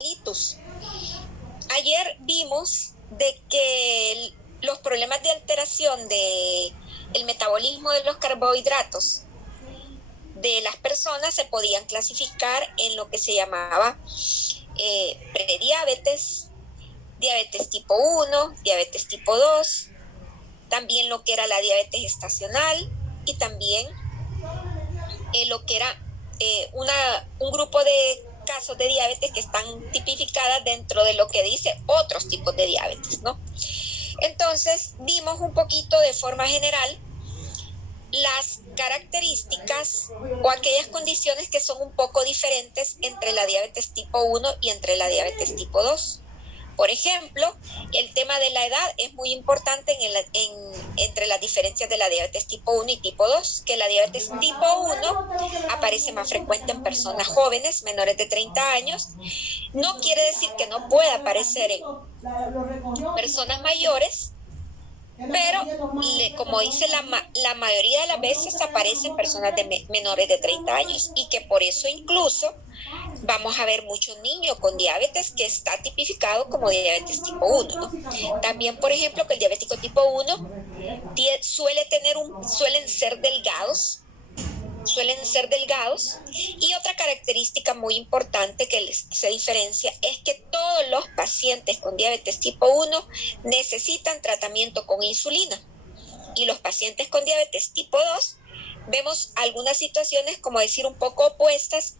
mellitus. Ayer vimos de que los problemas de alteración de el metabolismo de los carbohidratos de las personas se podían clasificar en lo que se llamaba prediabetes, diabetes tipo 1, diabetes tipo 2, también lo que era la diabetes gestacional y también lo que era un grupo de casos de diabetes que están tipificadas dentro de lo que dice otros tipos de diabetes, ¿no? Entonces, vimos un poquito de forma general las características o aquellas condiciones que son un poco diferentes entre la diabetes tipo 1 y entre la diabetes tipo 2. Por ejemplo, el tema de la edad es muy importante entre las diferencias de la diabetes tipo 1 y tipo 2, que la diabetes tipo 1 aparece más frecuente en personas jóvenes, menores de 30 años. No quiere decir que no pueda aparecer en personas mayores, pero como dice la mayoría de las veces aparece en personas menores de 30 años y que por eso incluso vamos a ver muchos niños con diabetes que está tipificado como diabetes tipo 1, ¿no? También, por ejemplo, que el diabético tipo 1 suelen ser delgados, y otra característica muy importante que se diferencia es que todos los pacientes con diabetes tipo 1 necesitan tratamiento con insulina, y los pacientes con diabetes tipo 2 vemos algunas situaciones, como decir, un poco opuestas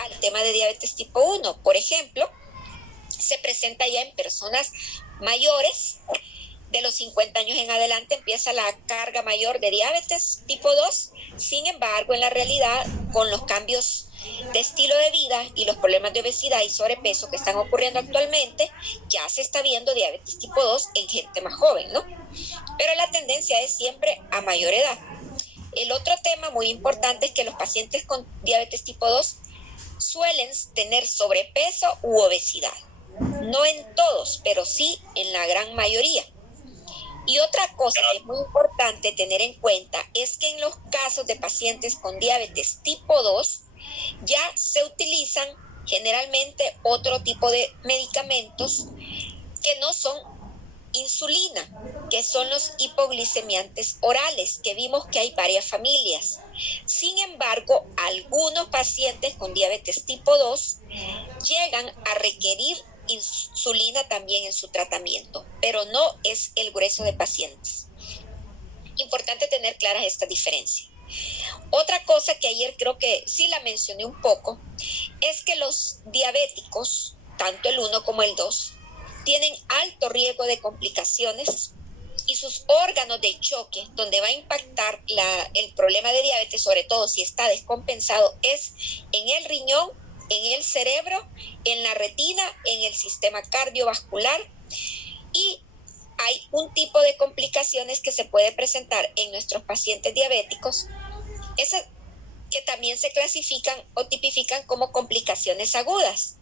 al tema de diabetes tipo 1. Por ejemplo, se presenta ya en personas mayores. De los 50 años en adelante empieza la carga mayor de diabetes tipo 2. Sin embargo, en la realidad, con los cambios de estilo de vida y los problemas de obesidad y sobrepeso que están ocurriendo actualmente, ya se está viendo diabetes tipo 2 en gente más joven, ¿no? Pero la tendencia es siempre a mayor edad. El otro tema muy importante es que los pacientes con diabetes tipo 2 suelen tener sobrepeso u obesidad. No en todos, pero sí en la gran mayoría. Y otra cosa que es muy importante tener en cuenta es que en los casos de pacientes con diabetes tipo 2 ya se utilizan generalmente otro tipo de medicamentos que no son insulina, que son los hipoglicemiantes orales, que vimos que hay varias familias. Sin embargo, algunos pacientes con diabetes tipo 2 llegan a requerir insulina también en su tratamiento, pero no es el grueso de pacientes. Importante tener claras estas diferencias. Otra cosa que ayer creo que sí la mencioné un poco, es que los diabéticos, tanto el 1 como el 2, tienen alto riesgo de complicaciones, y sus órganos de choque, donde va a impactar el problema de diabetes, sobre todo si está descompensado, es en el riñón, en el cerebro, en la retina, en el sistema cardiovascular, y hay un tipo de complicaciones que se puede presentar en nuestros pacientes diabéticos, esas que también se clasifican o tipifican como complicaciones agudas.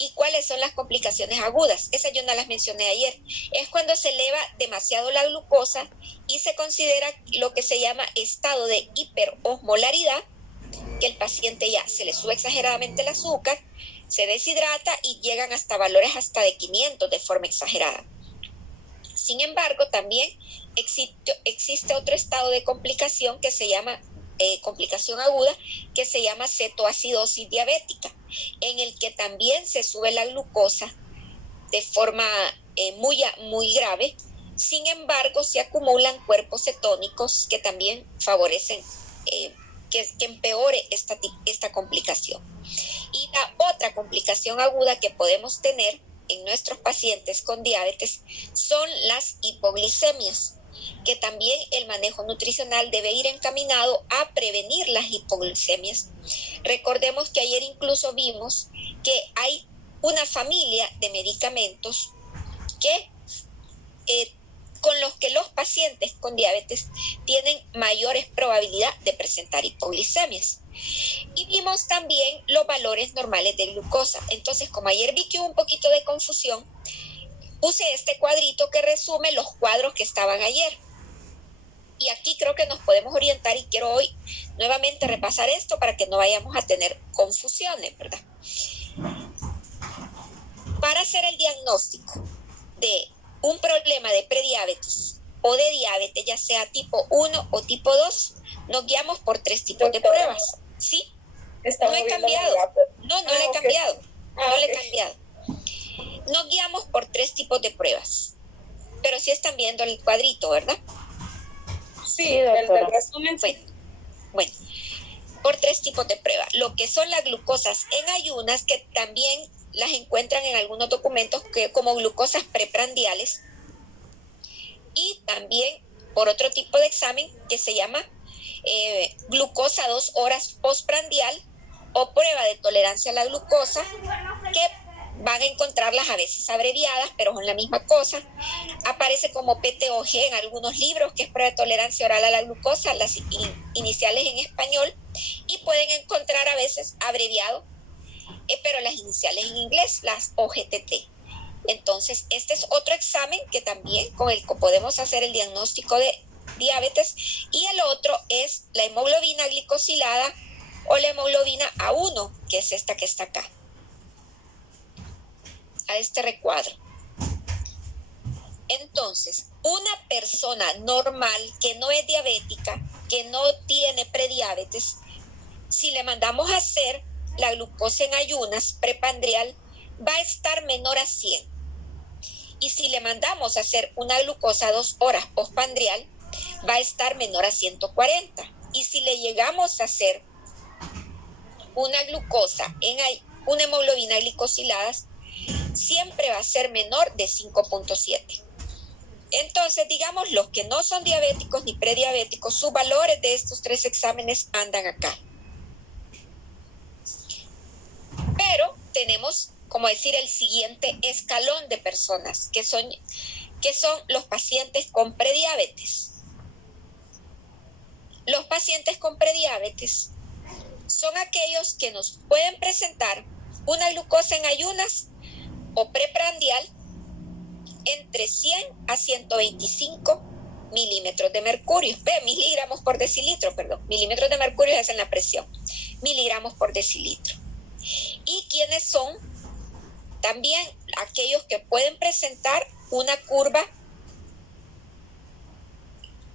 ¿Y cuáles son las complicaciones agudas? Esas yo no las mencioné ayer. Es cuando se eleva demasiado la glucosa y se considera lo que se llama estado de hiperosmolaridad, que el paciente ya se le sube exageradamente el azúcar, se deshidrata y llegan hasta valores hasta de 500 de forma exagerada. Sin embargo, también existe otro estado de complicación que se llama complicación aguda, que se llama cetoacidosis diabética, en el que también se sube la glucosa de forma muy grave. Sin embargo, se acumulan cuerpos cetónicos que también favorecen que empeore esta complicación. Y la otra complicación aguda que podemos tener en nuestros pacientes con diabetes son las hipoglicemias, que también el manejo nutricional debe ir encaminado a prevenir las hipoglicemias. Recordemos que ayer incluso vimos que hay una familia de medicamentos que con los que los pacientes con diabetes tienen mayores probabilidad de presentar hipoglicemias. Y vimos también los valores normales de glucosa. Entonces, como ayer vi que hubo un poquito de confusión, puse este cuadrito que resume los cuadros que estaban ayer. Y aquí creo que nos podemos orientar, y quiero hoy nuevamente repasar esto para que no vayamos a tener confusiones, ¿verdad? Para hacer el diagnóstico de un problema de prediabetes o de diabetes, ya sea tipo 1 o tipo 2, nos guiamos por 3 tipos de pruebas. ¿Sí? No he cambiado. No le he cambiado. No le he cambiado. Nos guiamos por 3 tipos de pruebas. Pero sí están viendo el cuadrito, ¿verdad? Sí, el resumen. Bueno, por 3 tipos de pruebas. Lo que son las glucosas en ayunas, que también las encuentran en algunos documentos como glucosas preprandiales. Y también por otro tipo de examen que se llama glucosa 2 horas postprandial o prueba de tolerancia a la glucosa, que van a encontrarlas a veces abreviadas, pero son la misma cosa. Aparece como PTOG en algunos libros, que es prueba de tolerancia oral a la glucosa, las iniciales en español, y pueden encontrar a veces abreviado, pero las iniciales en inglés, las OGTT. Entonces, este es otro examen que también con el que podemos hacer el diagnóstico de diabetes, y el otro es la hemoglobina glicosilada o la hemoglobina A1, que es esta que está acá, a este recuadro. Entonces, una persona normal que no es diabética, que no tiene prediabetes, si le mandamos a hacer la glucosa en ayunas prepandrial, va a estar menor a 100. Y si le mandamos a hacer una glucosa 2 horas postpandrial, va a estar menor a 140. Y si le llegamos a hacer una glucosa una hemoglobina glicosilada, siempre va a ser menor de 5.7. Entonces, digamos, los que no son diabéticos ni prediabéticos, sus valores de estos 3 exámenes andan acá. Pero tenemos, como decir, el siguiente escalón de personas, que son los pacientes con prediabetes. Los pacientes con prediabetes son aquellos que nos pueden presentar una glucosa en ayunas o preprandial entre 100 a 125 milímetros de mercurio. Miligramos por decilitro, perdón. Milímetros de mercurio es en la presión. Miligramos por decilitro. Y quienes son también aquellos que pueden presentar una curva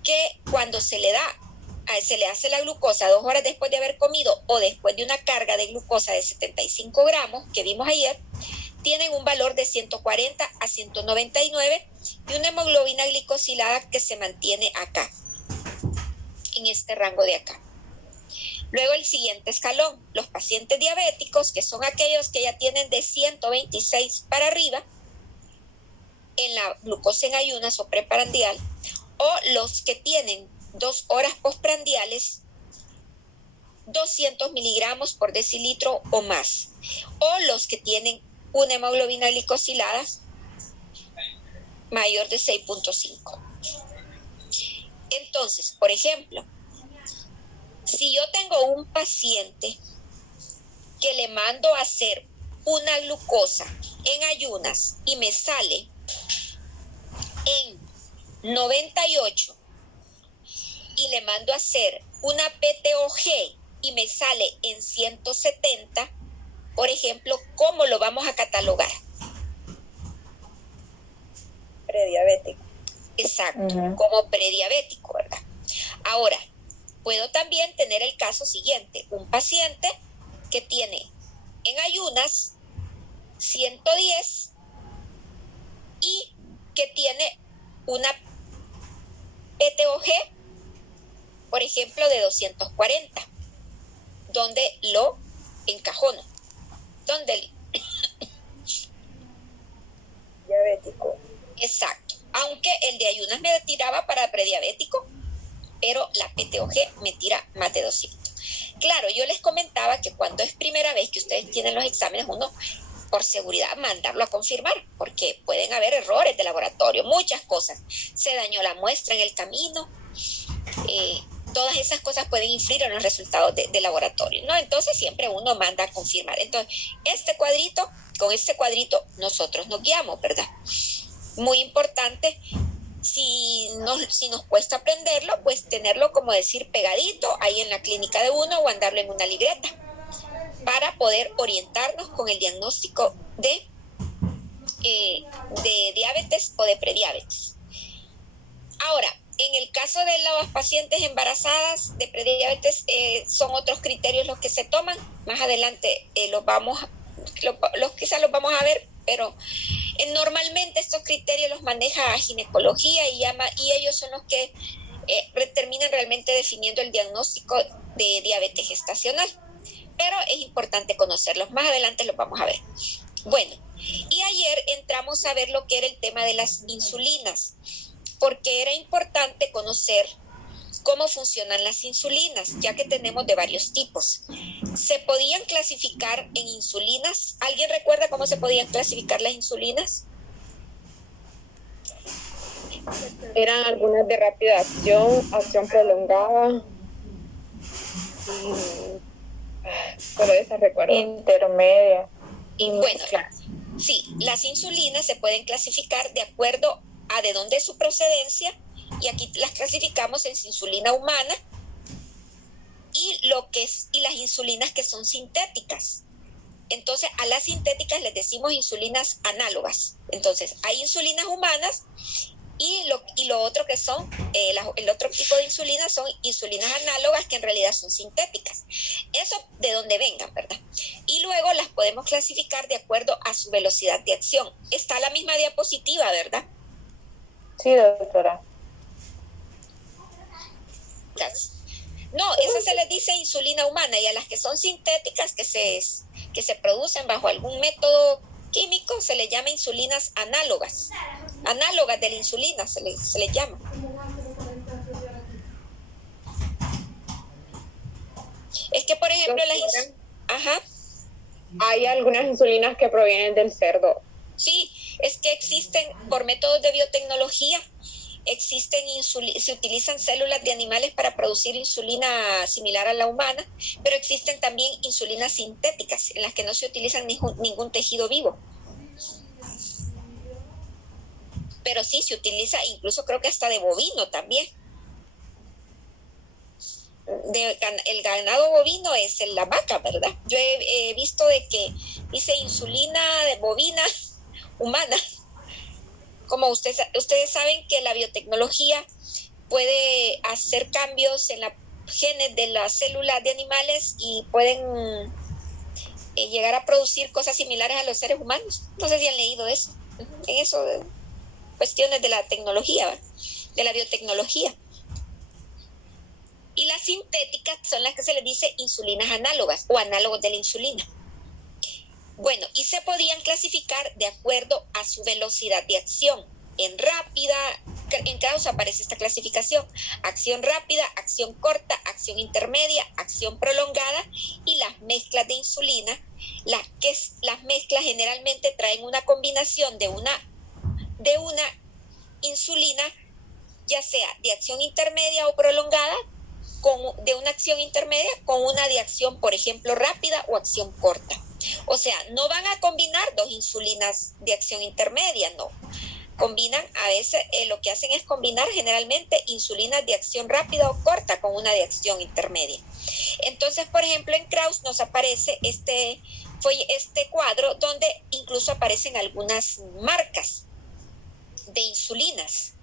que cuando se le hace la glucosa 2 horas después de haber comido o después de una carga de glucosa de 75 gramos que vimos ayer, tienen un valor de 140 a 199 y una hemoglobina glicosilada que se mantiene acá, en este rango de acá. Luego el siguiente escalón, los pacientes diabéticos, que son aquellos que ya tienen de 126 para arriba en la glucosa en ayunas o preprandial, o los que tienen 2 horas postprandiales, 200 miligramos por decilitro o más, o los que tienen una hemoglobina glicosilada mayor de 6.5. Entonces, por ejemplo, si yo tengo un paciente que le mando a hacer una glucosa en ayunas y me sale en 98 y le mando a hacer una PTOG y me sale en 170, por ejemplo, ¿cómo lo vamos a catalogar? Prediabético. Exacto, como prediabético, ¿verdad? Ahora, puedo también tener el caso siguiente, un paciente que tiene en ayunas 110 y que tiene una PTOG, por ejemplo, de 240, donde lo encajono, donde diabético. Exacto, aunque el de ayunas me tiraba para prediabético, pero la PTOG me tira más de 200. Claro, yo les comentaba que cuando es primera vez que ustedes tienen los exámenes, uno, por seguridad, mandarlo a confirmar, porque pueden haber errores de laboratorio, muchas cosas. Se dañó la muestra en el camino, todas esas cosas pueden influir en los resultados de laboratorio, ¿no? Entonces siempre uno manda a confirmar. Entonces, con este cuadrito nosotros nos guiamos, ¿verdad? Muy importante. Si nos cuesta aprenderlo, pues tenerlo, como decir, pegadito ahí en la clínica de uno o andarlo en una libreta para poder orientarnos con el diagnóstico de diabetes o de prediabetes. Ahora, en el caso de las pacientes embarazadas de prediabetes, son otros criterios los que se toman. Más adelante quizás los vamos a ver, pero normalmente estos criterios los maneja ginecología y ellos son los que terminan realmente definiendo el diagnóstico de diabetes gestacional. Pero es importante conocerlos. Más adelante los vamos a ver. Bueno, y ayer entramos a ver lo que era el tema de las insulinas, porque era importante conocer cómo funcionan las insulinas, ya que tenemos de varios tipos. ¿Se podían clasificar en insulinas? ¿Alguien recuerda cómo se podían clasificar las insulinas? Eran algunas de rápida acción, acción prolongada. Solo esas recuerdo. Intermedia. Bueno, sí, las insulinas se pueden clasificar de acuerdo a de dónde es su procedencia, y aquí las clasificamos en insulina humana y las insulinas que son sintéticas. Entonces, a las sintéticas les decimos insulinas análogas. Entonces, hay insulinas humanas y lo otro que son, el otro tipo de insulinas son insulinas análogas, que en realidad son sintéticas. Eso de donde vengan, ¿verdad? Y luego las podemos clasificar de acuerdo a su velocidad de acción. Está la misma diapositiva, ¿verdad? Sí, doctora. No, esa se les dice insulina humana, y a las que son sintéticas, que se producen bajo algún método químico, se les llama insulinas análogas. Análogas de la insulina se les llama. Es que, por ejemplo, hay algunas insulinas que provienen del cerdo. Sí, es que existen, por métodos de biotecnología, se utilizan células de animales para producir insulina similar a la humana, pero existen también insulinas sintéticas en las que no se utiliza ningún tejido vivo. Pero sí, se utiliza, incluso creo que hasta de bovino también. El ganado bovino es la vaca, ¿verdad? Yo he visto de que dice insulina de bovina humana. Como ustedes saben que la biotecnología puede hacer cambios en los genes de las células de animales y pueden llegar a producir cosas similares a los seres humanos. No sé si han leído eso. En eso, cuestiones de la tecnología, ¿verdad? De la biotecnología. Y las sintéticas son las que se les dice insulinas análogas o análogos de la insulina. Bueno, y se podían clasificar de acuerdo a su velocidad de acción. En Krauss aparece esta clasificación: acción rápida, acción corta, acción intermedia, acción prolongada, y las mezclas de insulina. Las mezclas generalmente traen una combinación de una insulina, ya sea de acción intermedia o prolongada, de una acción intermedia con una de acción, por ejemplo, rápida o acción corta. O sea, no van a combinar dos insulinas de acción intermedia, no. Combinan, a veces lo que hacen es combinar generalmente insulinas de acción rápida o corta con una de acción intermedia. Entonces, por ejemplo, en Krauss nos aparece este cuadro donde incluso aparecen algunas marcas de insulinas,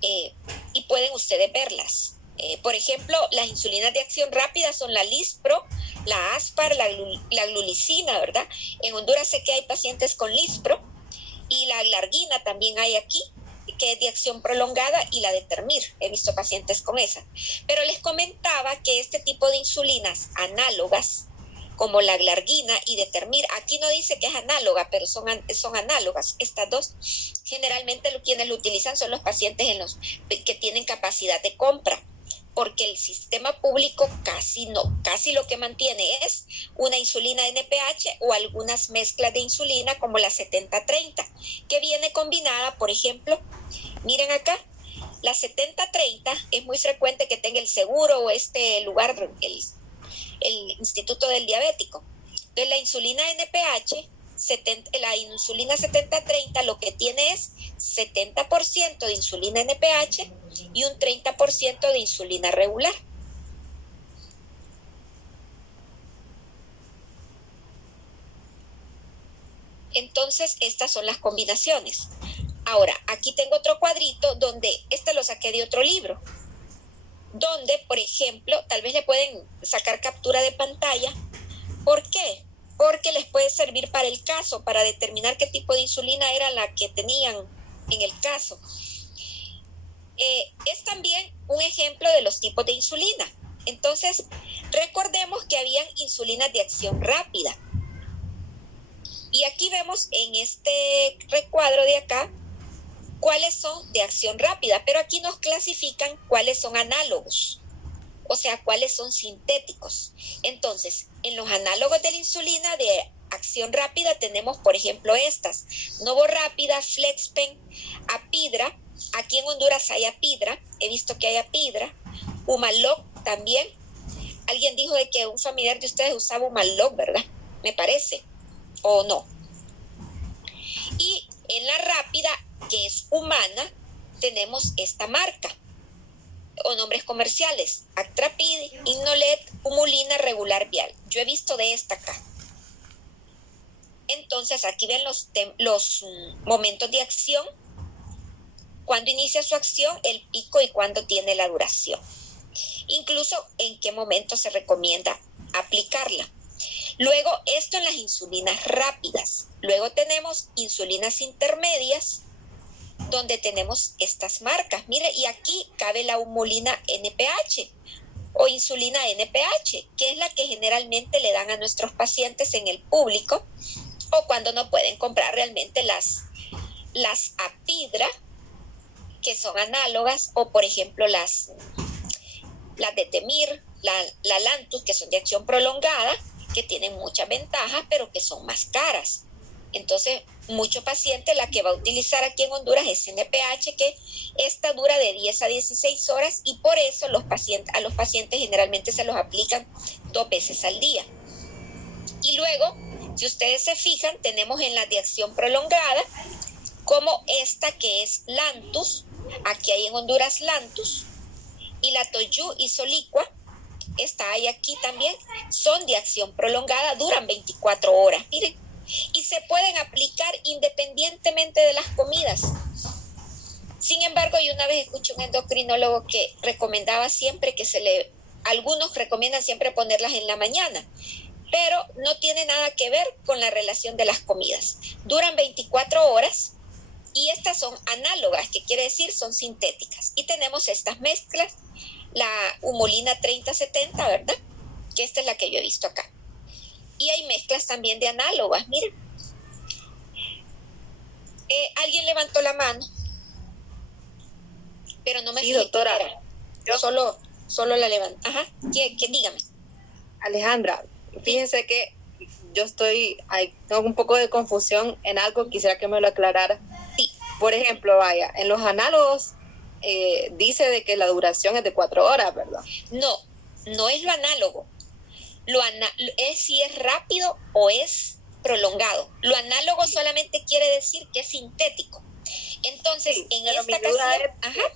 y pueden ustedes verlas. Por ejemplo, las insulinas de acción rápida son la Lispro, la Aspar, la Glulicina, ¿verdad? En Honduras sé que hay pacientes con Lispro, y la Glargina también hay aquí, que es de acción prolongada, y la Determir. He visto pacientes con esa. Pero les comentaba que este tipo de insulinas análogas, como la Glargina y Determir, aquí no dice que es análoga, pero son análogas. Estas dos, generalmente quienes lo utilizan son los pacientes que tienen capacidad de compra, porque el sistema público casi lo que mantiene es una insulina NPH o algunas mezclas de insulina como la 70-30, que viene combinada, por ejemplo, miren acá, la 70-30 es muy frecuente que tenga el seguro o lugar, el Instituto del Diabético. Entonces, la insulina NPH, la insulina 70-30, lo que tiene es 70% de insulina NPH y un 30% de insulina regular. Entonces, estas son las combinaciones. Ahora, aquí tengo otro cuadrito donde este lo saqué de otro libro, donde, por ejemplo, tal vez le pueden sacar captura de pantalla. ¿Por qué? Porque les puede servir para el caso, para determinar qué tipo de insulina era la que tenían en el caso. Es también un ejemplo de los tipos de insulina. Entonces, recordemos que habían insulinas de acción rápida. Y aquí vemos en este recuadro de acá cuáles son de acción rápida, pero aquí nos clasifican cuáles son análogos, o sea, cuáles son sintéticos. Entonces, en los análogos de la insulina de acción rápida tenemos, por ejemplo, estas: Novorápida, Flexpen, Apidra. Aquí en Honduras hay Apidra, he visto que hay Apidra. Humalog también. Alguien dijo de que un familiar de ustedes usaba Humalog, ¿verdad? Me parece, o no. Y en la rápida, que es humana, tenemos esta marca o nombres comerciales: Actrapid, Ignolet, Humulina Regular Vial. Yo he visto de esta acá. Entonces aquí ven los momentos de acción, cuándo inicia su acción, el pico y cuándo tiene la duración. Incluso en qué momento se recomienda aplicarla. Luego, esto en las insulinas rápidas. Luego tenemos insulinas intermedias, donde tenemos estas marcas. Mire, y aquí cabe la humulina NPH o insulina NPH, que es la que generalmente le dan a nuestros pacientes en el público, o cuando no pueden comprar realmente las Apidra, que son análogas, o por ejemplo las de Temir, la Lantus, que son de acción prolongada, que tienen muchas ventajas, pero que son más caras. Entonces, mucho paciente la que va a utilizar aquí en Honduras es NPH, que esta dura de 10 a 16 horas, y por eso a los pacientes generalmente se los aplican 2 veces al día. Y luego, si ustedes se fijan, tenemos en la de acción prolongada, como esta que es Lantus. Aquí hay en Honduras Lantus, y la Toyu Isolicua, esta hay aquí también, son de acción prolongada, duran 24 horas, miren, y se pueden aplicar independientemente de las comidas. Sin embargo, yo una vez escuché un endocrinólogo que recomendaba siempre algunos recomiendan siempre ponerlas en la mañana, pero no tiene nada que ver con la relación de las comidas. Duran 24 horas, y estas son análogas, que quiere decir son sintéticas. Y tenemos estas mezclas, la humulina 3070, ¿verdad? Que esta es la que yo he visto acá. Y hay mezclas también de análogas, miren. Alguien levantó la mano, pero no me Sí, doctora. Yo solo la levanté. Ajá, dígame. Alejandra, fíjense que yo tengo un poco de confusión en algo, quisiera que me lo aclarara. Sí. Por ejemplo, en los análogos dice de que la duración es de 4 horas, ¿verdad? No es lo análogo. Es si es rápido o es prolongado. Lo análogo solamente quiere decir que es sintético. Entonces, sí, en esta ocasión...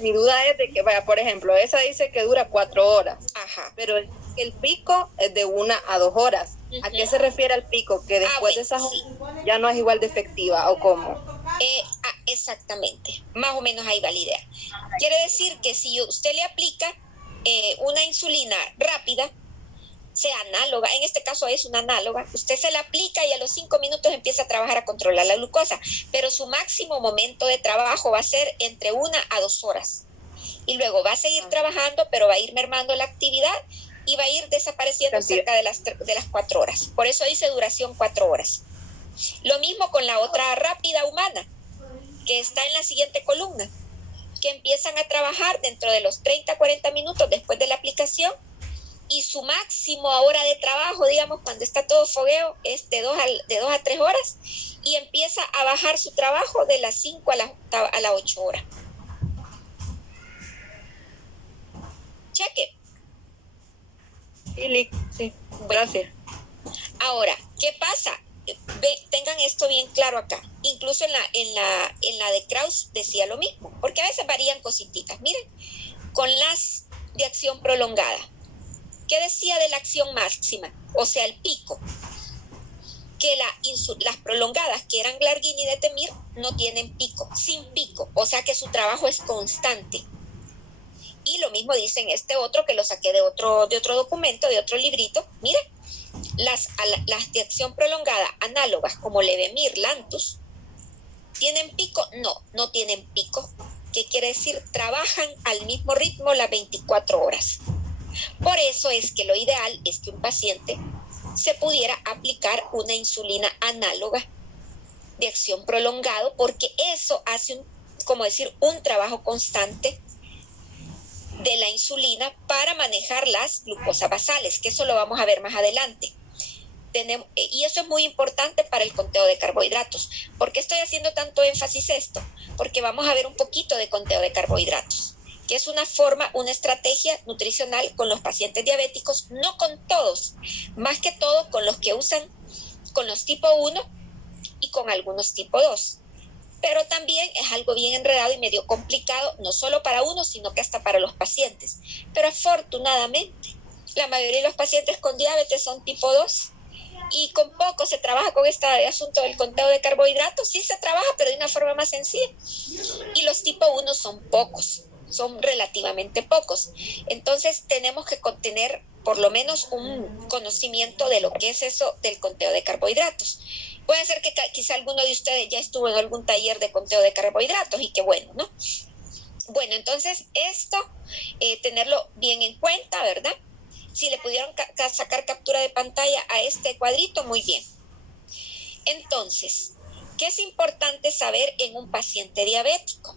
Mi duda es de que, por ejemplo, esa dice que dura 4 horas, ajá, pero el pico es de 1 a 2 horas. Uh-huh. ¿A qué se refiere el pico? ¿Que después de esas horas ya no es igual de efectiva o cómo? Exactamente, más o menos ahí va la idea. Quiere decir que si usted le aplica una insulina rápida, sea análoga, en este caso es una análoga, usted se la aplica y a los 5 minutos empieza a trabajar a controlar la glucosa, pero su máximo momento de trabajo va a ser entre 1 a 2 horas. Y luego va a seguir trabajando, pero va a ir mermando la actividad y va a ir desapareciendo cerca de las 4 horas. Por eso dice duración 4 horas. Lo mismo con la otra rápida humana, que está en la siguiente columna, que empiezan a trabajar dentro de los 30 a 40 minutos después de la aplicación, y su máximo hora de trabajo, digamos, cuando está todo fogueo, es de 2 a 3 horas, y empieza a bajar su trabajo de las 5 a las 8 horas. Cheque. Sí, gracias. Ahora, ¿qué pasa? Tengan esto bien claro acá. Incluso en la de Krauss decía lo mismo, porque a veces varían cosititas. Miren, con las de acción prolongada, ¿qué decía de la acción máxima? O sea, el pico. que las prolongadas, que eran Glargine y Detemir, no tienen pico, sin pico, o sea que su trabajo es constante. Y lo mismo dicen este otro, que lo saqué de otro documento, de otro librito. Miren, las de acción prolongada análogas como Levemir, Lantus, ¿tienen pico? No tienen pico. ¿Qué quiere decir? Trabajan al mismo ritmo las 24 horas. Por eso es que lo ideal es que un paciente se pudiera aplicar una insulina análoga de acción prolongado, porque eso hace un trabajo constante de la insulina para manejar las glucosas basales, que eso lo vamos a ver más adelante. Y eso es muy importante para el conteo de carbohidratos. ¿Por qué estoy haciendo tanto énfasis esto? Porque vamos a ver un poquito de conteo de carbohidratos, que es una estrategia nutricional con los pacientes diabéticos, no con todos, más que todo con los que usan, con los tipo 1 y con algunos tipo 2. Pero también es algo bien enredado y medio complicado, no solo para uno, sino que hasta para los pacientes. Pero afortunadamente, la mayoría de los pacientes con diabetes son tipo 2 y con poco se trabaja con este asunto del conteo de carbohidratos. Sí se trabaja, pero de una forma más sencilla. Y los tipo 1 son pocos, son relativamente pocos. Entonces tenemos que tener por lo menos un conocimiento de lo que es eso del conteo de carbohidratos. Puede ser que quizá alguno de ustedes ya estuvo en algún taller de conteo de carbohidratos y qué bueno, ¿no? Bueno, entonces esto, tenerlo bien en cuenta, ¿verdad? Si le pudieron sacar captura de pantalla a este cuadrito, muy bien. Entonces, ¿qué es importante saber en un paciente diabético?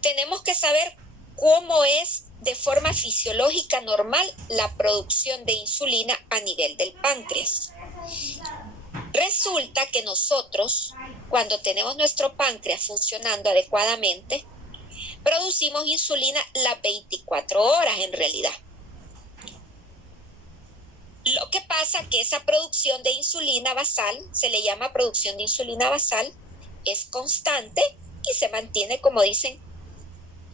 Tenemos que saber cómo es de forma fisiológica normal la producción de insulina a nivel del páncreas. Resulta que nosotros, cuando tenemos nuestro páncreas funcionando adecuadamente, producimos insulina las 24 horas en realidad. Lo que pasa que esa producción de insulina basal, se le llama producción de insulina basal, es constante y se mantiene, como dicen,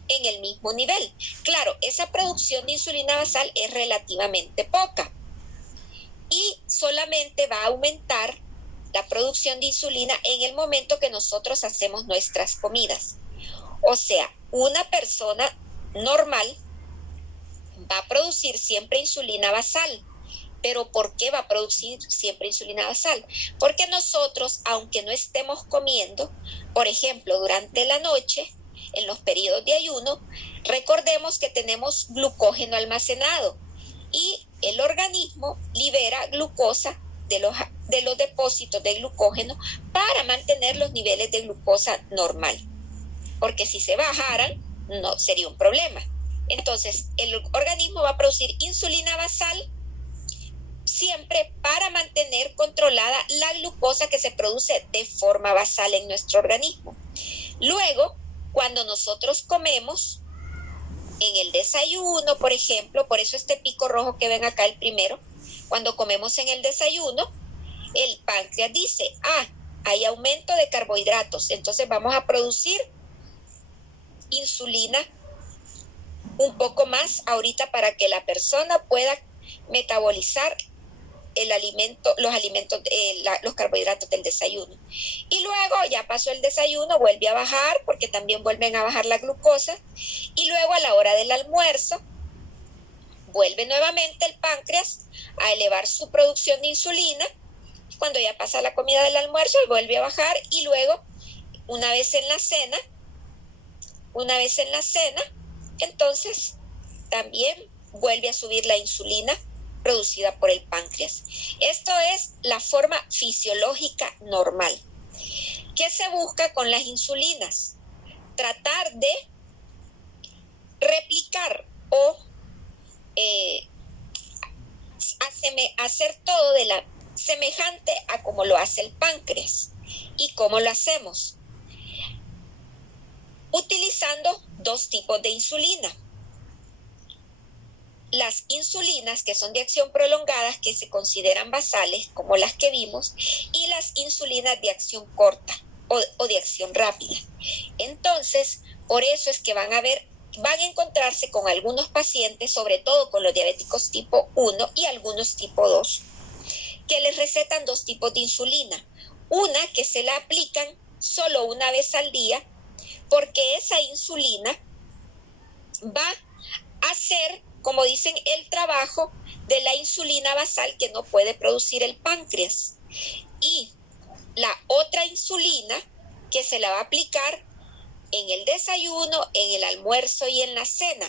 en el mismo nivel. Claro, esa producción de insulina basal es relativamente poca y solamente va a aumentar la producción de insulina en el momento que nosotros hacemos nuestras comidas. O sea, una persona normal va a producir siempre insulina basal. ¿Pero por qué va a producir siempre insulina basal? Porque nosotros, aunque no estemos comiendo, por ejemplo, durante la noche, en los periodos de ayuno, recordemos que tenemos glucógeno almacenado y el organismo libera glucosa de los depósitos de glucógeno para mantener los niveles de glucosa normal. Porque si se bajaran, no sería un problema. Entonces, el organismo va a producir insulina basal siempre para mantener controlada la glucosa que se produce de forma basal en nuestro organismo. Luego, cuando nosotros comemos, en el desayuno, por ejemplo, por eso este pico rojo que ven acá, el primero, cuando comemos en el desayuno, el páncreas dice, hay aumento de carbohidratos, entonces vamos a producir insulina un poco más ahorita para que la persona pueda metabolizar los carbohidratos del desayuno. Y luego ya pasó el desayuno, vuelve a bajar porque también vuelven a bajar la glucosa y luego a la hora del almuerzo vuelve nuevamente el páncreas a elevar su producción de insulina. Cuando ya pasa la comida del almuerzo vuelve a bajar y luego una vez en la cena, entonces también vuelve a subir la insulina producida por el páncreas. Esto es la forma fisiológica normal. ¿Qué se busca con las insulinas? Tratar de replicar o hacer todo semejante a como lo hace el páncreas. ¿Y cómo lo hacemos? Utilizando dos tipos de insulina. Las insulinas que son de acción prolongada, que se consideran basales, como las que vimos, y las insulinas de acción corta o de acción rápida. Entonces, por eso es que van a encontrarse con algunos pacientes, sobre todo con los diabéticos tipo 1 y algunos tipo 2, que les recetan dos tipos de insulina. Una que se la aplican solo una vez al día, porque esa insulina va a hacer, como dicen, el trabajo de la insulina basal que no puede producir el páncreas. Y la otra insulina que se la va a aplicar en el desayuno, en el almuerzo y en la cena.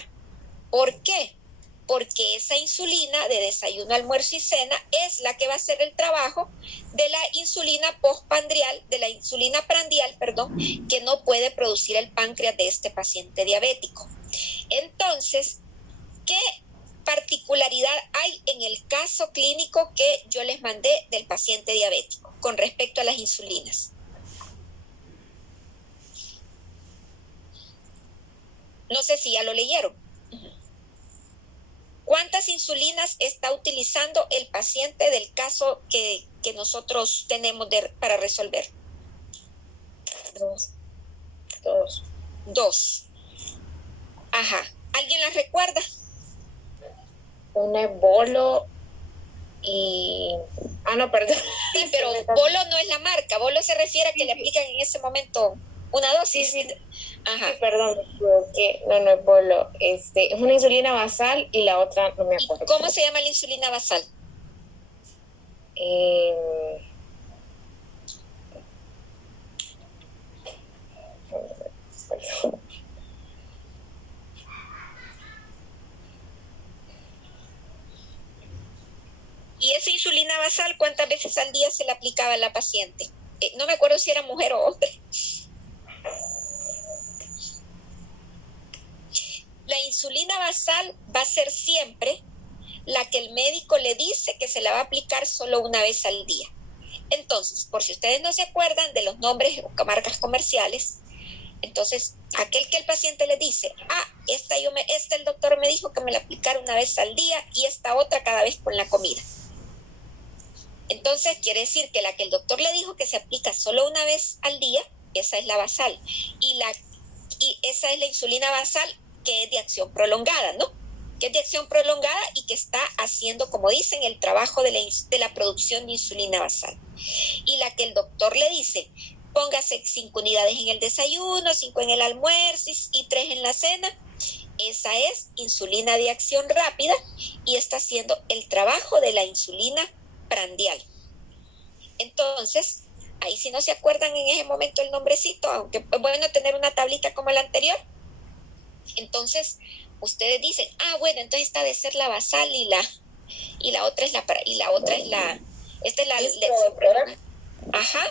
¿Por qué? Porque esa insulina de desayuno, almuerzo y cena es la que va a hacer el trabajo de la insulina postprandial, que no puede producir el páncreas de este paciente diabético. Entonces, ¿qué particularidad hay en el caso clínico que yo les mandé del paciente diabético con respecto a las insulinas? No sé si ya lo leyeron. ¿Cuántas insulinas está utilizando el paciente del caso que nosotros tenemos para resolver? Dos. Ajá. ¿Alguien las recuerda? Una es Bolo y... no, perdón. Sí, pero Bolo no es la marca. Bolo se refiere a que le aplican en ese momento una dosis. Sí. Ajá. Sí, perdón, que no es Bolo. Es una insulina basal y la otra no me acuerdo. ¿Cómo se llama la insulina basal? ¿Y esa insulina basal cuántas veces al día se le aplicaba a la paciente? No me acuerdo si era mujer o hombre. La insulina basal va a ser siempre la que el médico le dice que se la va a aplicar solo una vez al día. Entonces, por si ustedes no se acuerdan de los nombres o marcas comerciales, entonces aquel que el paciente le dice, esta el doctor me dijo que me la aplicara una vez al día y esta otra cada vez con la comida. Entonces quiere decir que la que el doctor le dijo que se aplica solo una vez al día, esa es la basal. Y esa es la insulina basal que es de acción prolongada, ¿no? Que es de acción prolongada y que está haciendo, como dicen, el trabajo de la producción de insulina basal. Y la que el doctor le dice, póngase 5 unidades en el desayuno, 5 en el almuerzo y 3 en la cena, esa es insulina de acción rápida y está haciendo el trabajo de la insulina prandial. Entonces, ahí si no se acuerdan en ese momento el nombrecito, aunque es bueno tener una tablita como la anterior, entonces ustedes dicen, bueno, entonces esta debe ser la basal y la otra es esta es la doctora. Ajá.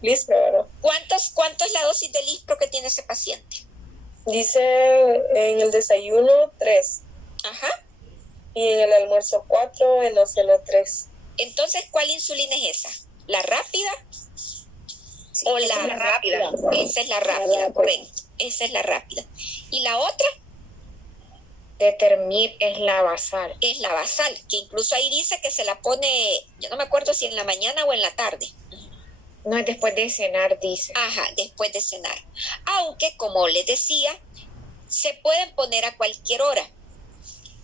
Lispro, ¿verdad? ¿Cuánto es la dosis de Lispro que tiene ese paciente? Dice en el desayuno 3. Ajá. Y en el almuerzo 4, en la cena 3. Entonces, ¿cuál insulina es esa? ¿La rápida? Sí, ¿o la rápida? Esa es la rápida, correcto. Esa es la rápida. ¿Y la otra? Determir es la basal. Es la basal, que incluso ahí dice que se la pone, yo no me acuerdo si en la mañana o en la tarde. No, es después de cenar, dice. Ajá, después de cenar. Aunque, como les decía, se pueden poner a cualquier hora.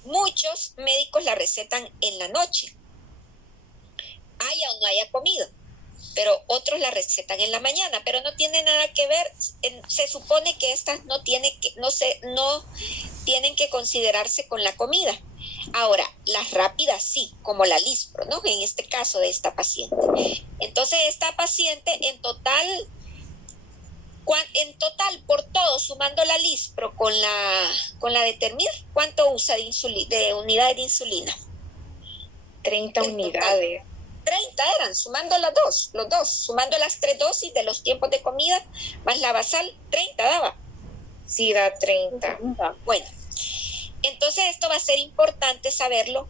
Muchos médicos la recetan en la noche, haya o no haya comido, pero otros la recetan en la mañana, pero no tiene nada que ver. Se supone que estas no tienen que considerarse con la comida. Ahora, las rápidas sí, como la Lispro, ¿no? En este caso de esta paciente. Entonces, esta paciente en total, por todo, sumando la Lispro con la Determir, ¿cuánto usa de unidades de insulina? 30 unidades. 30 eran, sumando los dos, sumando las 3 dosis de los tiempos de comida, más la basal, 30 daba. Sí, da 30. Bueno, entonces esto va a ser importante saberlo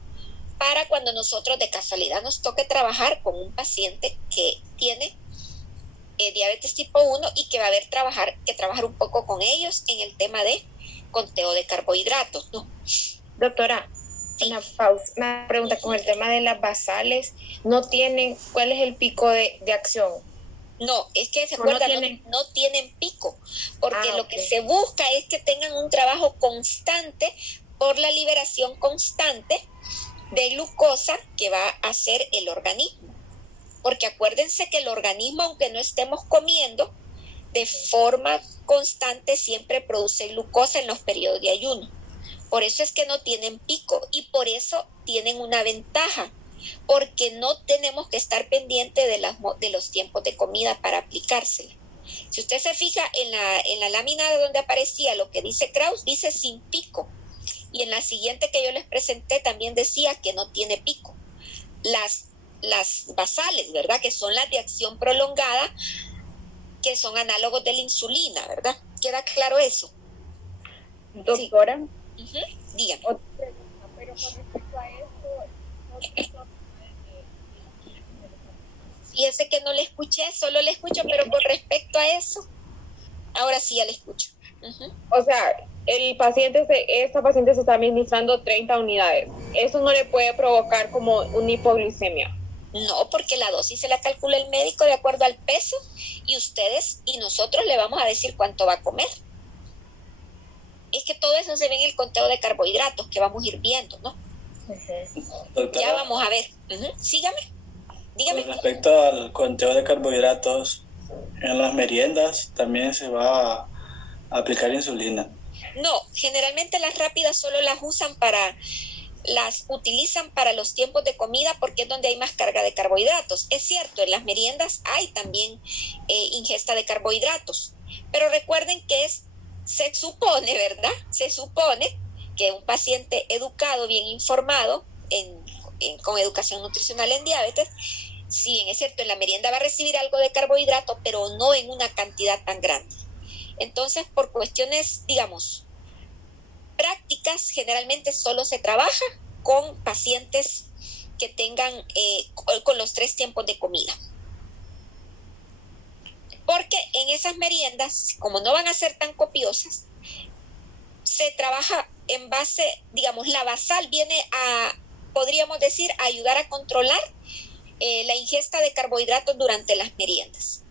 para cuando nosotros de casualidad nos toque trabajar con un paciente que tiene diabetes tipo 1 y que va a haber que trabajar un poco con ellos en el tema de conteo de carbohidratos, ¿no? Doctora, sí. Una pregunta con el tema de las basales, ¿cuál es el pico de acción? No, es que se acuerdan, no tienen pico, porque lo que se busca es que tengan un trabajo constante por la liberación constante de glucosa que va a hacer el organismo. Porque acuérdense que el organismo, aunque no estemos comiendo, de forma constante siempre produce glucosa en los periodos de ayuno. Por eso es que no tienen pico y por eso tienen una ventaja, porque no tenemos que estar pendiente de los tiempos de comida para aplicársela. Si usted se fija en la lámina de donde aparecía lo que dice Krauss, dice sin pico. Y en la siguiente que yo les presenté también decía que no tiene pico. Las basales, ¿verdad? Que son las de acción prolongada, que son análogos de la insulina, ¿verdad? ¿Queda claro eso? Doctora. Sí. Dígame. Pero con respecto a eso, fíjese que no le escuché, solo le escucho, pero con respecto a eso, ahora sí ya le escucho. O sea, esta paciente se está administrando 30 unidades. Eso no le puede provocar como una hipoglicemia. No, porque la dosis se la calcula el médico de acuerdo al peso y ustedes y nosotros le vamos a decir cuánto va a comer. Es que todo eso se ve en el conteo de carbohidratos que vamos a ir viendo, ¿no? Doctora, ya vamos a ver. Sígame. Dígame. Con respecto al conteo de carbohidratos, en las meriendas también se va a aplicar insulina. No, generalmente las rápidas solo las utilizan para los tiempos de comida porque es donde hay más carga de carbohidratos. Es cierto, en las meriendas hay también ingesta de carbohidratos, pero recuerden que se supone, ¿verdad? Se supone que un paciente educado, bien informado, con educación nutricional en diabetes, sí, es cierto, en la merienda va a recibir algo de carbohidrato, pero no en una cantidad tan grande. Entonces, por cuestiones, digamos, prácticas, generalmente solo se trabaja con pacientes que tengan con los 3 tiempos de comida. Porque en esas meriendas, como no van a ser tan copiosas, se trabaja en base, digamos, la basal viene a, podríamos decir, a ayudar a controlar la ingesta de carbohidratos durante las meriendas.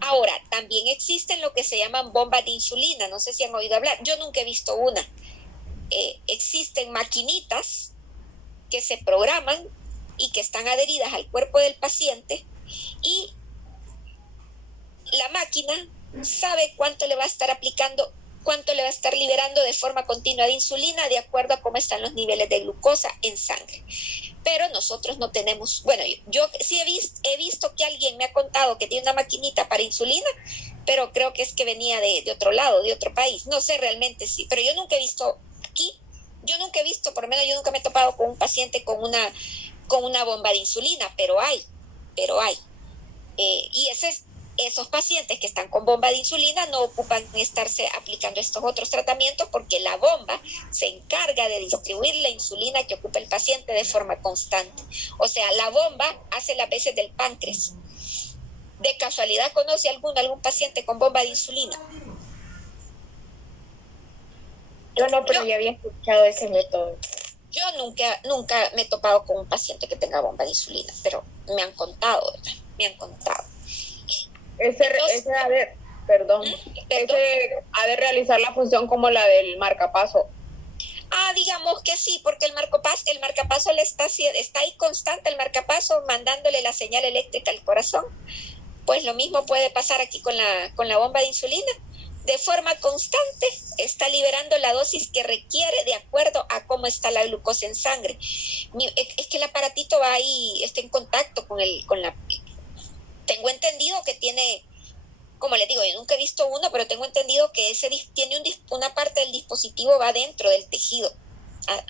Ahora, también existen lo que se llaman bombas de insulina, no sé si han oído hablar, yo nunca he visto una. Existen maquinitas que se programan y que están adheridas al cuerpo del paciente y la máquina sabe cuánto le va a estar aplicando, cuánto le va a estar liberando de forma continua de insulina de acuerdo a cómo están los niveles de glucosa en sangre. Pero nosotros no tenemos, bueno, yo sí he visto que alguien me ha contado que tiene una maquinita para insulina, pero creo que es que venía de otro lado, de otro país, no sé realmente sí, pero yo nunca he visto aquí, por lo menos yo nunca me he topado con un paciente con una bomba de insulina, pero hay. Y esos pacientes que están con bomba de insulina no ocupan estarse aplicando estos otros tratamientos porque la bomba se encarga de distribuir la insulina que ocupa el paciente de forma constante. O sea, la bomba hace las veces del páncreas. ¿De casualidad conoce algún paciente con bomba de insulina? Yo no, pero ya había escuchado ese método. Yo nunca me he topado con un paciente que tenga bomba de insulina, pero me han contado, ¿verdad? Ese ha de realizar la función como la del marcapaso. Digamos que sí, porque el marcapaso está ahí constante, el marcapaso mandándole la señal eléctrica al corazón. Pues lo mismo puede pasar aquí con la bomba de insulina. De forma constante está liberando la dosis que requiere de acuerdo a cómo está la glucosa en sangre. Es que el aparatito va ahí, está en contacto con la... Tengo entendido que tiene, como les digo, yo nunca he visto uno, pero tengo entendido que tiene una parte del dispositivo va dentro del tejido.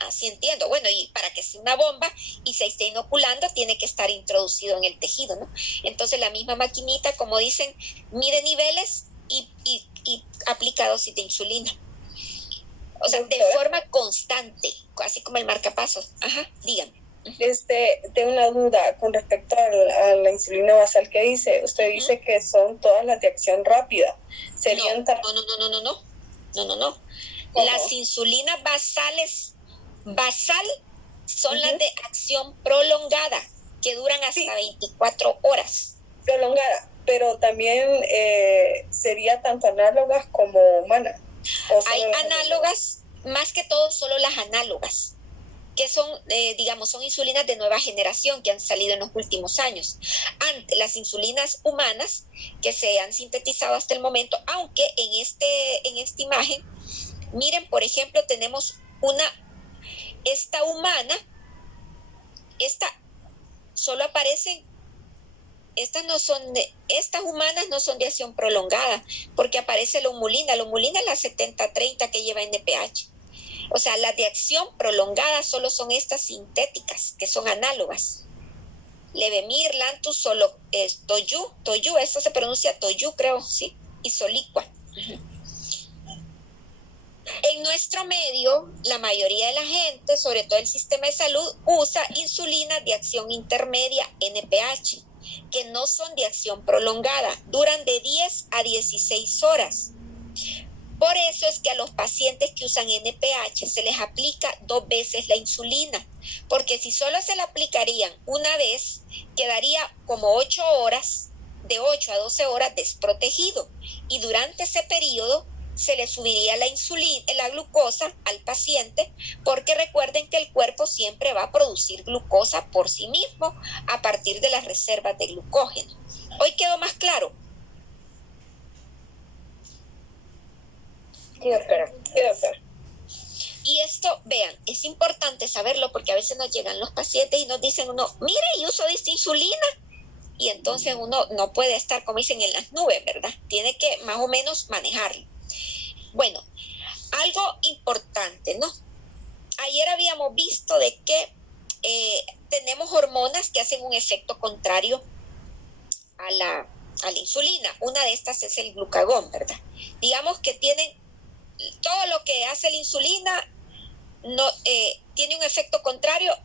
Así entiendo. Bueno, y para que sea una bomba y se esté inoculando, tiene que estar introducido en el tejido, ¿no? Entonces la misma maquinita, como dicen, mide niveles y aplica dosis de insulina. O sea, de forma constante, así como el marcapasos. Ajá, dígame. Tengo una duda con respecto a la insulina basal que dice. Usted dice que son todas las de acción rápida. ¿Serían No. Las insulinas basal son las de acción prolongada, que duran hasta 24 horas. Prolongada, pero también sería tanto análogas como humanas. Hay análogas más que todo solo las análogas, que son, son insulinas de nueva generación que han salido en los últimos años. Ante las insulinas humanas que se han sintetizado hasta el momento, aunque en esta imagen, miren, por ejemplo, tenemos esta humana, solo aparecen, estas humanas no son de acción prolongada, porque aparece la humulina es la 7030 que lleva NPH. O sea, las de acción prolongada solo son estas sintéticas, que son análogas. Levemir, Lantus, solo Toyu, esto se pronuncia Toyu, creo, ¿sí? Y Soliqua. En nuestro medio, la mayoría de la gente, sobre todo el sistema de salud, usa insulinas de acción intermedia, NPH, que no son de acción prolongada, duran de 10 a 16 horas. Por eso es que a los pacientes que usan NPH se les aplica 2 veces la insulina, porque si solo se la aplicarían una vez, quedaría como 8 horas, de 8 a 12 horas desprotegido, y durante ese periodo se le subiría la glucosa al paciente, porque recuerden que el cuerpo siempre va a producir glucosa por sí mismo a partir de las reservas de glucógeno. ¿Hoy quedó más claro? Sí, doctora. Y esto, vean, es importante saberlo porque a veces nos llegan los pacientes y nos dicen mire, yo uso esta insulina, y entonces uno no puede estar, como dicen, en las nubes, ¿verdad? Tiene que más o menos manejarlo. Bueno, algo importante, ¿no? Ayer habíamos visto de que tenemos hormonas que hacen un efecto contrario a la insulina. Una de estas es el glucagón, ¿verdad? Digamos que tienen todo lo que hace la insulina, tiene un efecto contrario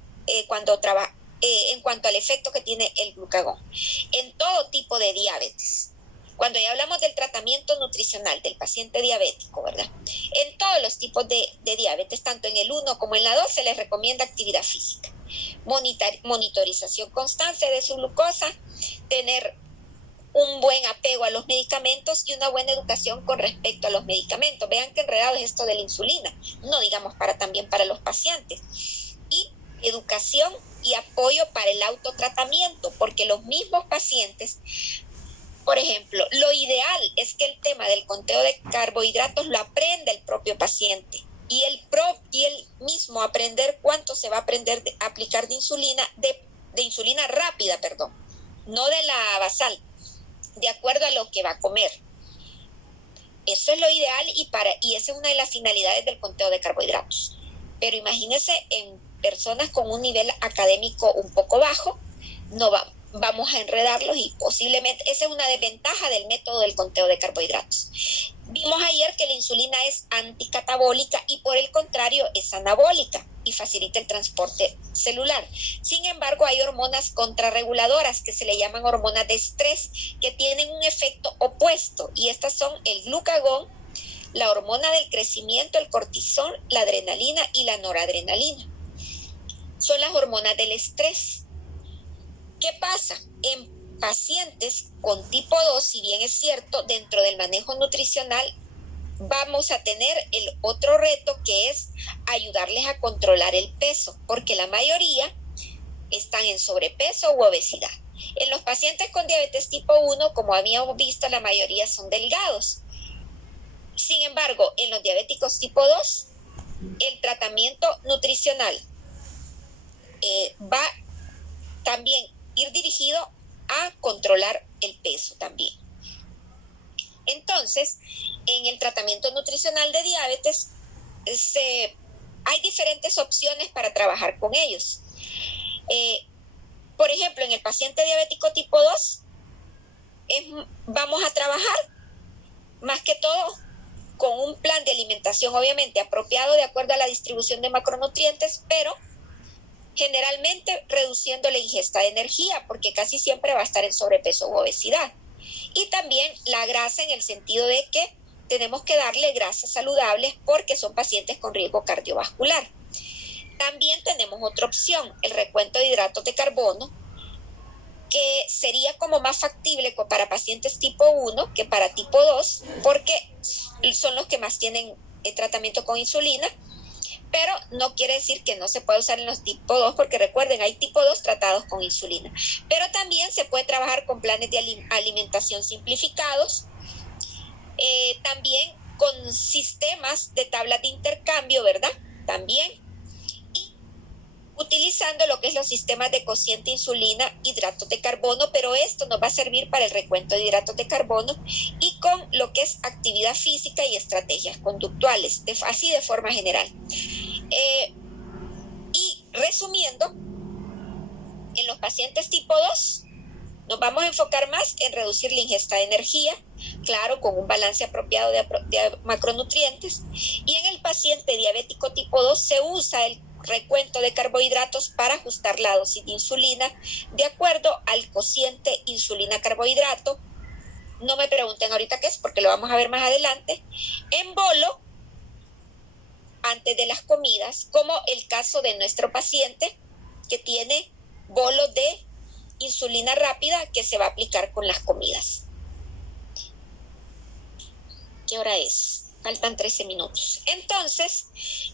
cuando trabaja en cuanto al efecto que tiene el glucagón en todo tipo de diabetes. Cuando ya hablamos del tratamiento nutricional del paciente diabético, ¿verdad? En todos los tipos de diabetes, tanto en el 1 como en la 2, se les recomienda actividad física, monitorización constante de su glucosa, tener un buen apego a los medicamentos y una buena educación con respecto a los medicamentos. Vean qué enredado es esto de la insulina, no digamos también para los pacientes. Y educación y apoyo para el autotratamiento, porque los mismos pacientes, por ejemplo, lo ideal es que el tema del conteo de carbohidratos lo aprenda el propio paciente y él mismo aprender cuánto se va a aplicar de insulina rápida, no de la basal, de acuerdo a lo que va a comer. Eso es lo ideal y esa es una de las finalidades del conteo de carbohidratos. Pero imagínense en personas con un nivel académico un poco bajo, vamos a enredarlos y posiblemente esa es una desventaja del método del conteo de carbohidratos. Vimos ayer que la insulina es anticatabólica y por el contrario es anabólica y facilita el transporte celular. Sin embargo, hay hormonas contrarreguladoras que se le llaman hormonas de estrés que tienen un efecto opuesto y estas son el glucagón, la hormona del crecimiento, el cortisol, la adrenalina y la noradrenalina. Son las hormonas del estrés. ¿Qué pasa? En pacientes con tipo 2, si bien es cierto, dentro del manejo nutricional vamos a tener el otro reto que es ayudarles a controlar el peso, porque la mayoría están en sobrepeso u obesidad. En los pacientes con diabetes tipo 1, como habíamos visto, la mayoría son delgados. Sin embargo, en los diabéticos tipo 2, el tratamiento nutricional va también ir dirigido a controlar el peso también. Entonces, en el tratamiento nutricional de diabetes hay diferentes opciones para trabajar con ellos. Por ejemplo, en el paciente diabético tipo 2, vamos a trabajar más que todo con un plan de alimentación obviamente apropiado de acuerdo a la distribución de macronutrientes, pero generalmente reduciendo la ingesta de energía, porque casi siempre va a estar en sobrepeso u obesidad. Y también la grasa en el sentido de que tenemos que darle grasas saludables porque son pacientes con riesgo cardiovascular. También tenemos otra opción, el recuento de hidratos de carbono, que sería como más factible para pacientes tipo 1 que para tipo 2, porque son los que más tienen tratamiento con insulina, pero no quiere decir que no se pueda usar en los tipo 2, porque recuerden, hay tipo 2 tratados con insulina. Pero también se puede trabajar con planes de alimentación simplificados, también con sistemas de tablas de intercambio, ¿verdad? También. Y utilizando lo que es los sistemas de cociente insulina, hidratos de carbono, pero esto nos va a servir para el recuento de hidratos de carbono, y con lo que es actividad física y estrategias conductuales, así de forma general. Y resumiendo, en los pacientes tipo 2 nos vamos a enfocar más en reducir la ingesta de energía, claro, con un balance apropiado de macronutrientes. Y en el paciente diabético tipo 2 se usa el recuento de carbohidratos para ajustar la dosis de insulina de acuerdo al cociente insulina-carbohidrato. No me pregunten ahorita qué es, porque lo vamos a ver más adelante. En bolo, antes de las comidas, como el caso de nuestro paciente que tiene bolo de insulina rápida que se va a aplicar con las comidas. ¿Qué hora es? Faltan 13 minutos. Entonces,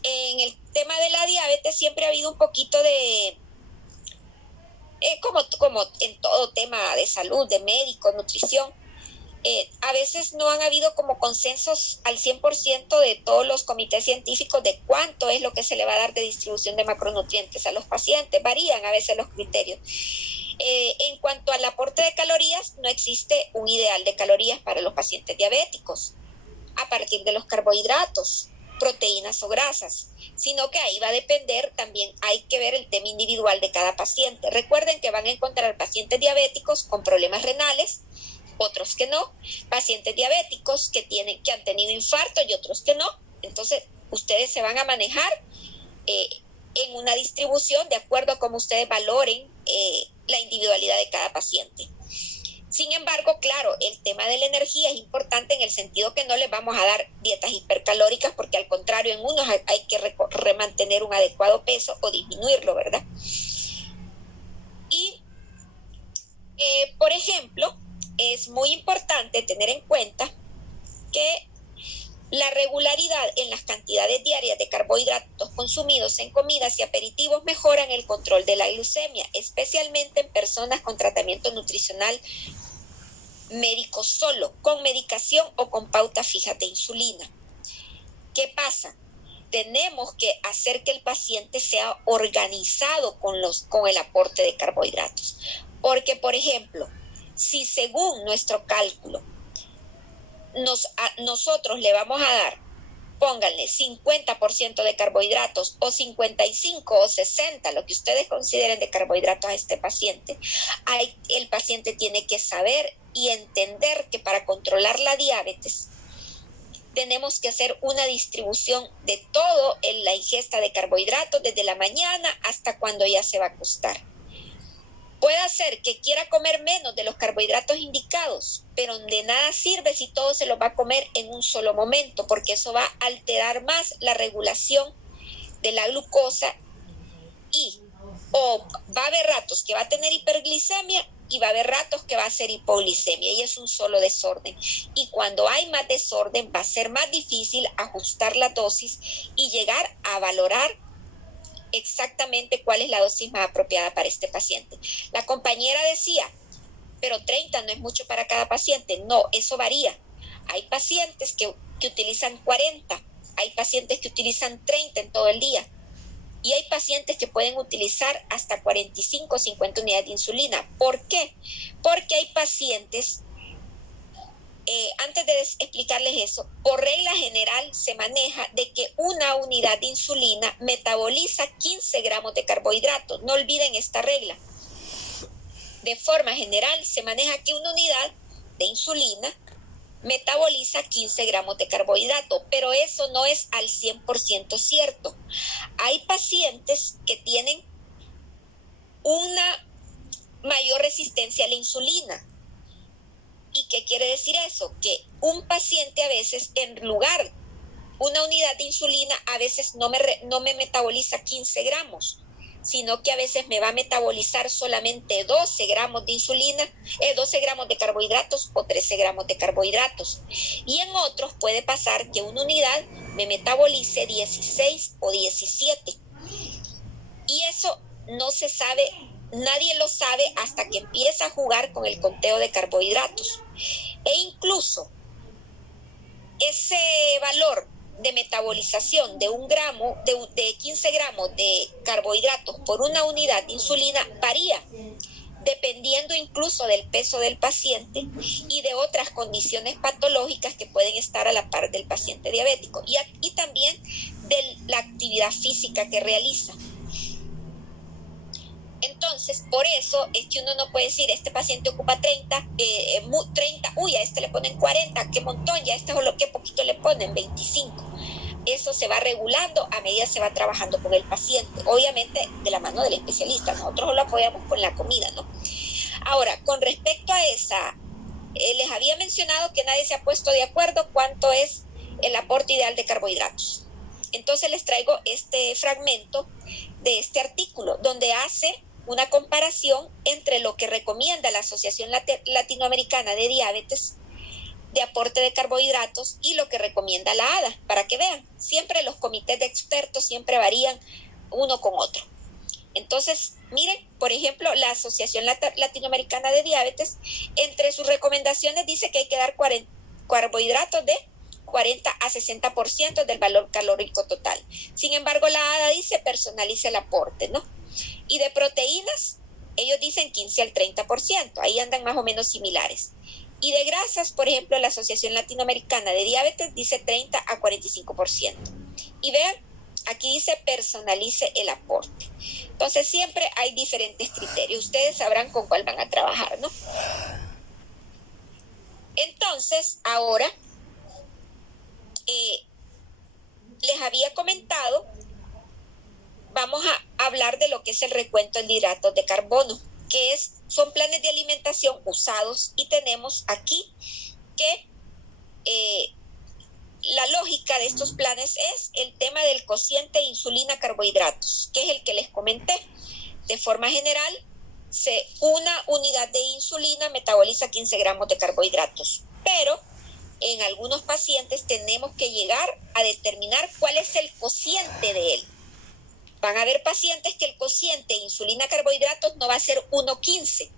en el tema de la diabetes siempre ha habido un poquito de, como en todo tema de salud, de médico, nutrición, a veces no han habido como consensos al 100% de todos los comités científicos de cuánto es lo que se le va a dar de distribución de macronutrientes a los pacientes. Varían a veces los criterios. En cuanto al aporte de calorías, no existe un ideal de calorías para los pacientes diabéticos a partir de los carbohidratos, proteínas o grasas, sino que ahí va a depender, también hay que ver el tema individual de cada paciente. Recuerden que van a encontrar pacientes diabéticos con problemas renales, otros que no, pacientes diabéticos que han tenido infarto y otros que no. Entonces, ustedes se van a manejar en una distribución de acuerdo a cómo ustedes valoren la individualidad de cada paciente. Sin embargo, claro, el tema de la energía es importante en el sentido que no les vamos a dar dietas hipercalóricas, porque al contrario, en unos hay que mantener un adecuado peso o disminuirlo, ¿verdad? Y, por ejemplo, es muy importante tener en cuenta que la regularidad en las cantidades diarias de carbohidratos consumidos en comidas y aperitivos mejoran el control de la glucemia, especialmente en personas con tratamiento nutricional médico solo, con medicación o con pauta fija de insulina. ¿Qué pasa? Tenemos que hacer que el paciente sea organizado con el aporte de carbohidratos. Porque, por ejemplo, si según nuestro cálculo nosotros le vamos a dar, pónganle 50% de carbohidratos o 55 o 60, lo que ustedes consideren de carbohidratos a este paciente, el paciente tiene que saber y entender que para controlar la diabetes tenemos que hacer una distribución de todo en la ingesta de carbohidratos desde la mañana hasta cuando ya se va a acostar. Puede ser que quiera comer menos de los carbohidratos indicados, pero de nada sirve si todo se lo va a comer en un solo momento, porque eso va a alterar más la regulación de la glucosa o va a haber ratos que va a tener hiperglicemia y va a haber ratos que va a ser hipoglicemia, y es un solo desorden. Y cuando hay más desorden va a ser más difícil ajustar la dosis y llegar a valorar exactamente cuál es la dosis más apropiada para este paciente. La compañera decía, pero 30 no es mucho para cada paciente. No, eso varía. Hay pacientes que utilizan 40, hay pacientes que utilizan 30 en todo el día, y hay pacientes que pueden utilizar hasta 45 o 50 unidades de insulina. ¿Por qué? Porque hay pacientes, antes de explicarles eso, por regla general se maneja de que una unidad de insulina metaboliza 15 gramos de carbohidratos. No olviden esta regla. De forma general se maneja que una unidad de insulina metaboliza 15 gramos de carbohidrato, pero eso no es al 100% cierto. Hay pacientes que tienen una mayor resistencia a la insulina. ¿Y qué quiere decir eso? Que un paciente a veces, en lugar, una unidad de insulina a veces no me metaboliza 15 gramos, sino que a veces me va a metabolizar solamente 12 gramos de insulina, 12 gramos de carbohidratos o 13 gramos de carbohidratos. Y en otros puede pasar que una unidad me metabolice 16 o 17. Y eso no se sabe, nadie lo sabe hasta que empieza a jugar con el conteo de carbohidratos. E incluso ese valor de metabolización de 15 gramos de carbohidratos por una unidad de insulina varía, dependiendo incluso del peso del paciente y de otras condiciones patológicas que pueden estar a la par del paciente diabético y también de la actividad física que realiza. Entonces, por eso es que uno no puede decir, este paciente ocupa 30, uy, a este le ponen 40, qué montón, ya a este qué poquito le ponen, 25. Eso se va regulando a medida se va trabajando con el paciente, obviamente de la mano del especialista. Nosotros lo apoyamos con la comida, ¿no? Ahora, con respecto a esa, les había mencionado que nadie se ha puesto de acuerdo cuánto es el aporte ideal de carbohidratos. Entonces les traigo este fragmento de este artículo, donde hace una comparación entre lo que recomienda la Asociación Latinoamericana de Diabetes de aporte de carbohidratos y lo que recomienda la ADA, para que vean, siempre los comités de expertos siempre varían uno con otro. Entonces, miren, por ejemplo, la Asociación Latinoamericana de Diabetes, entre sus recomendaciones dice que hay que dar carbohidratos de 40 a 60% del valor calórico total. Sin embargo, la ADA dice personalice el aporte, ¿no? Y de proteínas, ellos dicen 15 al 30%, ahí andan más o menos similares. Y de grasas, por ejemplo, la Asociación Latinoamericana de Diabetes dice 30 a 45%. Y vean, aquí dice personalice el aporte. Entonces siempre hay diferentes criterios. Ustedes sabrán con cuál van a trabajar, ¿no? Entonces, ahora les había comentado, vamos a hablar de lo que es el recuento de hidratos de carbono, que son planes de alimentación usados, y tenemos aquí que la lógica de estos planes es el tema del cociente insulina-carbohidratos, que es el que les comenté. De forma general, una unidad de insulina metaboliza 15 gramos de carbohidratos, pero en algunos pacientes tenemos que llegar a determinar cuál es el cociente de él. Van a haber pacientes que el cociente insulina-carbohidratos no va a ser 1,15.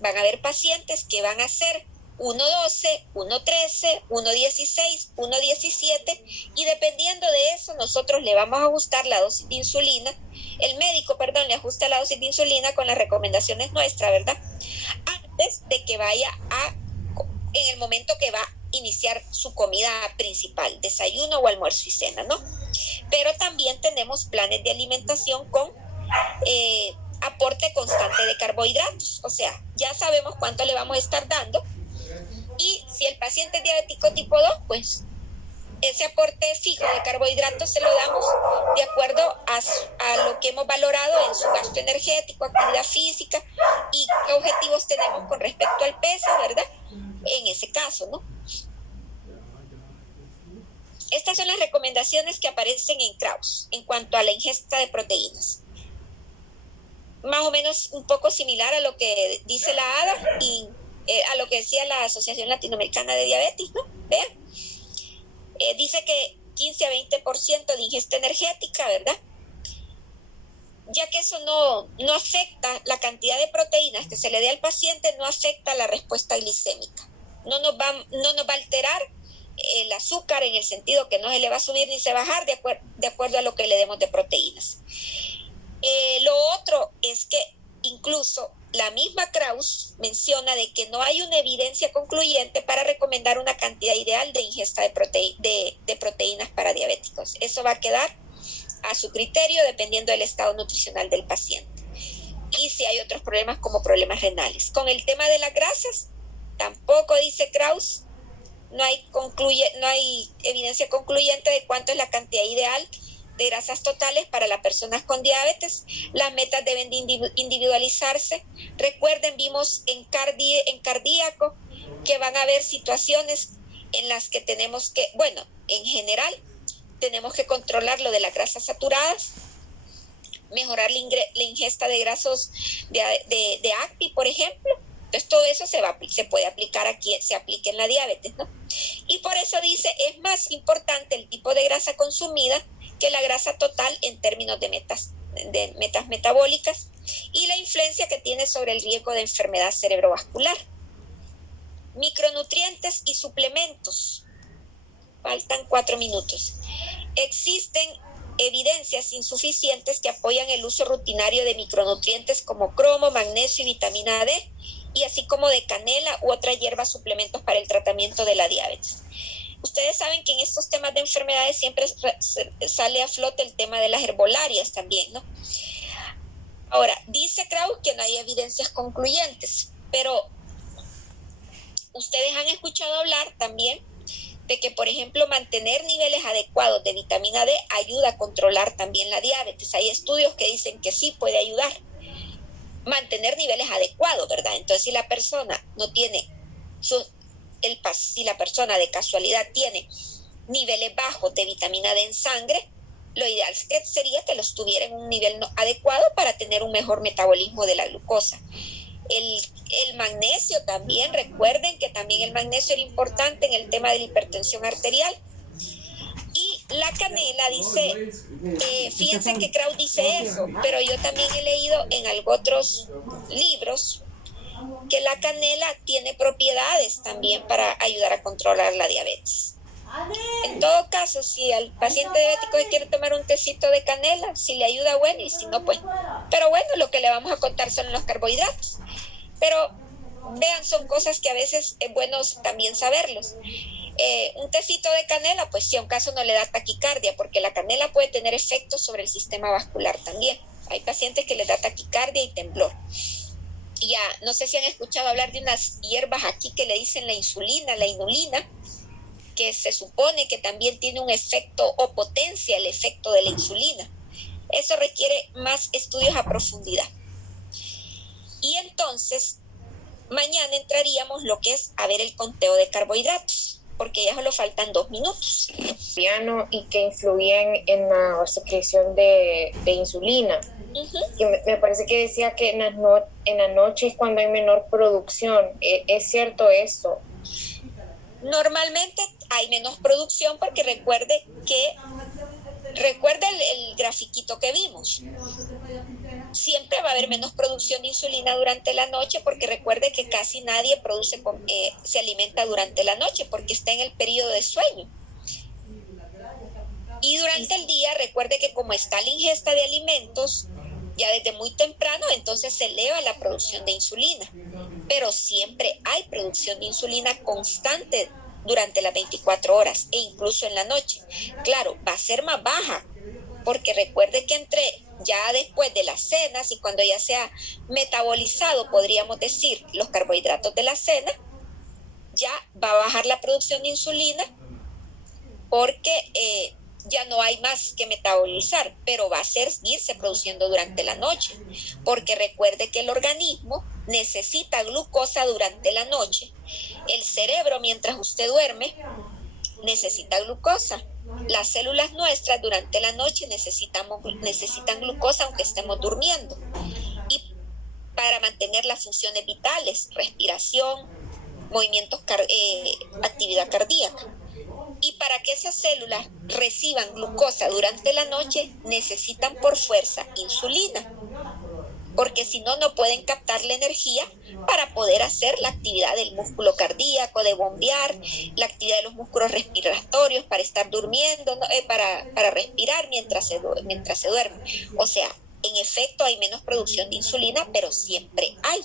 Van a haber pacientes que van a ser 1,12, 1,13, 1,16, 1,17, y dependiendo de eso nosotros le vamos a ajustar la dosis de insulina. El médico, le ajusta la dosis de insulina con las recomendaciones nuestras, ¿verdad? Antes de que vaya en el momento que va a iniciar su comida principal, desayuno o almuerzo y cena, ¿no? Pero también tenemos planes de alimentación con aporte constante de carbohidratos, o sea, ya sabemos cuánto le vamos a estar dando, y si el paciente es diabético tipo 2, pues ese aporte fijo de carbohidratos se lo damos de acuerdo a lo que hemos valorado en su gasto energético, actividad física y qué objetivos tenemos con respecto al peso, ¿verdad? En ese caso, ¿no? Estas son las recomendaciones que aparecen en Kraus en cuanto a la ingesta de proteínas. Más o menos un poco similar a lo que dice la ADA y a lo que decía la Asociación Latinoamericana de Diabetes, ¿no? Vean. Dice que 15 a 20% de ingesta energética, ¿verdad? Ya que eso no afecta la cantidad de proteínas que se le dé al paciente, no afecta la respuesta glicémica. No nos va a alterar el azúcar en el sentido que no se le va a subir ni se va a bajar de acuerdo a lo que le demos de proteínas. Lo otro es que incluso la misma Kraus menciona de que no hay una evidencia concluyente para recomendar una cantidad ideal de ingesta de proteínas para diabéticos. Eso va a quedar a su criterio dependiendo del estado nutricional del paciente. Y si hay otros problemas como problemas renales. Con el tema de las grasas, tampoco dice Kraus, no hay evidencia concluyente de cuánto es la cantidad ideal de grasas totales para las personas con diabetes. Las metas deben de individualizarse. Recuerden, vimos en cardíaco que van a haber situaciones en las que tenemos que, en general, tenemos que controlar lo de las grasas saturadas, mejorar la ingesta de grasos de ACPI, por ejemplo. Entonces todo eso se puede aplicar aquí, se aplica en la diabetes, ¿no? Y por eso dice, es más importante el tipo de grasa consumida que la grasa total en términos de metas metabólicas y la influencia que tiene sobre el riesgo de enfermedad cerebrovascular. Micronutrientes y suplementos. Faltan 4 minutos. Existen evidencias insuficientes que apoyan el uso rutinario de micronutrientes como cromo, magnesio y vitamina D, y así como de canela u otras hierbas suplementos para el tratamiento de la diabetes. Ustedes saben que en estos temas de enfermedades siempre sale a flote el tema de las herbolarias también, ¿no? Ahora, dice Krauss que no hay evidencias concluyentes, pero ustedes han escuchado hablar también de que, por ejemplo, mantener niveles adecuados de vitamina D ayuda a controlar también la diabetes. Hay estudios que dicen que sí puede ayudar. Mantener niveles adecuados, ¿verdad? Entonces, si la persona no tiene, si la persona de casualidad tiene niveles bajos de vitamina D en sangre, lo ideal sería que los tuviera en un nivel adecuado para tener un mejor metabolismo de la glucosa. El magnesio también, recuerden que también el magnesio era importante en el tema de la hipertensión arterial. Y la canela dice, fíjense que Krauss dice eso, pero yo también he leído en otros libros que la canela tiene propiedades también para ayudar a controlar la diabetes. En todo caso, si al paciente diabético se quiere tomar un tecito de canela, si le ayuda, bueno, y si no, pues. Pero bueno, lo que le vamos a contar son los carbohidratos. Pero vean, son cosas que a veces es bueno también saberlos. Un tecito de canela, pues si a un caso no le da taquicardia, porque la canela puede tener efectos sobre el sistema vascular también. Hay pacientes que les da taquicardia y temblor. Y ya, no sé si han escuchado hablar de unas hierbas aquí que le dicen la insulina, la inulina, que se supone que también tiene un efecto o potencia el efecto de la insulina. Eso requiere más estudios a profundidad. Y entonces, mañana entraríamos lo que es a ver el conteo de carbohidratos, porque ya solo faltan 2 minutos. Y que influyen en la secreción de insulina. Uh-huh. Que me parece que decía que en la noche es cuando hay menor producción. ¿Es cierto eso? Normalmente hay menos producción porque recuerde el grafiquito que vimos. Siempre va a haber menos producción de insulina durante la noche porque recuerde que casi nadie se alimenta durante la noche porque está en el periodo de sueño. Y durante el día recuerde que como está la ingesta de alimentos ya desde muy temprano, entonces se eleva la producción de insulina. Pero siempre hay producción de insulina constante durante las 24 horas e incluso en la noche. Claro, va a ser más baja, porque recuerde que ya después de las cenas y cuando ya se ha metabolizado, podríamos decir, los carbohidratos de la cena, ya va a bajar la producción de insulina porque ya no hay más que metabolizar, pero va a seguirse produciendo durante la noche, porque recuerde que el organismo necesita glucosa durante la noche. El cerebro, mientras usted duerme, necesita glucosa. Las células nuestras durante la noche necesitan glucosa aunque estemos durmiendo. Y para mantener las funciones vitales, respiración, movimientos, actividad cardíaca. Y para que esas células reciban glucosa durante la noche, necesitan por fuerza insulina, porque si no, no pueden captar la energía para poder hacer la actividad del músculo cardíaco, de bombear, la actividad de los músculos respiratorios para estar durmiendo, ¿no? Para respirar mientras se duerme. O sea, en efecto hay menos producción de insulina, pero siempre hay.